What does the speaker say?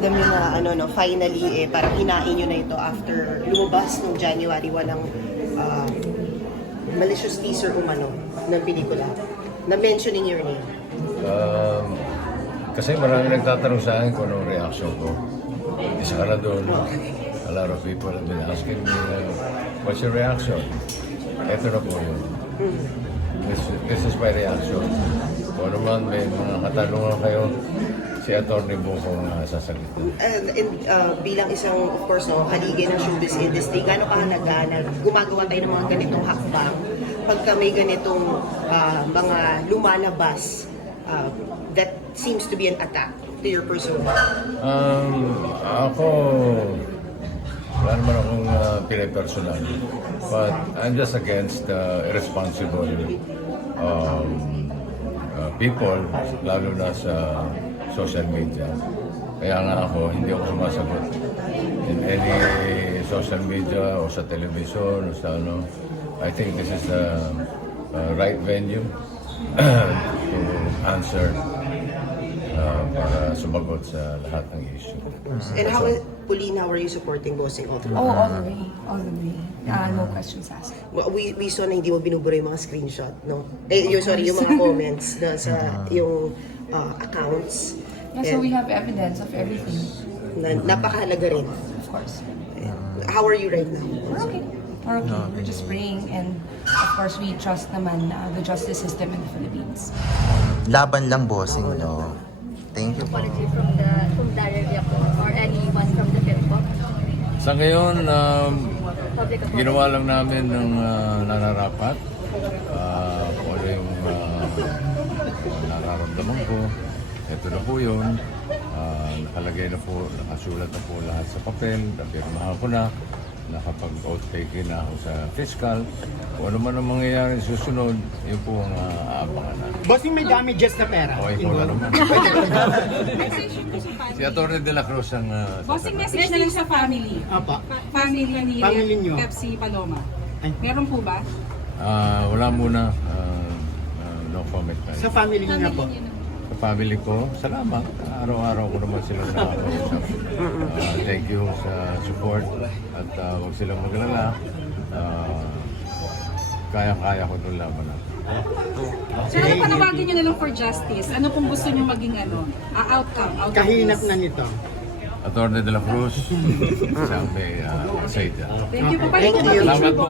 pakiramdam nyo na finally parang hinain nyo na ito after lumabas noong January 1 ang malicious teaser umano ng pelikula na mentioning your name? Kasi marami nagtatanong sa akin kung anong reaction ko. Isa ka na doon. A lot of people have been asking me, what's your reaction? Ito na po yun. This is my reaction. Kung naman may mga katanungan kayo, si Atty. Bungkong sasagutin. And bilang isang, of course, kaligay ng showbiz industry, gaano kahalaga na gumagawa tayo ng mga ganitong hakbang pagka may ganitong mga lumalabas that seems to be an attack to your persona? Ako, wala naman akong pinipersonal. But I'm just against irresponsible people, lalo na sa social media. Kaya nga ako, hindi ako sumasagot in any social media o sa television o sa ano. I think this is the right venue to answer para sumagot sa lahat ng issue. And Pauline, how are you supporting Bossing all through? Oh, all the way. All the way. No questions asked. We saw na hindi mo binubura yung mga screenshot, no? Yung mga comments sa yung accounts. Yeah, so we have evidence of everything. Napakahalaga rin. Of course. How are you right now? We're okay. We're okay. We're just praying, and of course we trust naman the justice system in the Philippines. Laban lang, bossing, no? Thank you po. Apology from Daryl Yapo or anyone from the Philippines. Sa ngayon, Public apology. ginawa lang namin ng nararapat. Kung ano yung nararamdaman ko. Ito na po yun. Nakalagay na po, nakasulat na po lahat sa papel. Napirmahan ko na. Nakapag-oath taken na ako sa fiscal. Kung ano man ang mangyayari susunod, yun po ang aabangan na. Bossing, may damages na pera. Okay po na naman. Si Atty. De la Cruz ang Bossing message na lang sa family. Apa. Family ni nyo. Pepsi Paloma. Ay. Meron po ba? wala muna. No comment tayo. Sa family niyo na po. Sa family ko, salamat. Araw-araw ko naman silang nakakausap. Thank you sa support at huwag silang maglala. Kaya-kaya ko itong laban na. Sir, ano panawagan nyo na lang for justice? Ano pong gusto nyo maging outcome? Kahinat na nito. Atty. De la Cruz, sabi, say that. Thank you po. Thank you. Salamat po.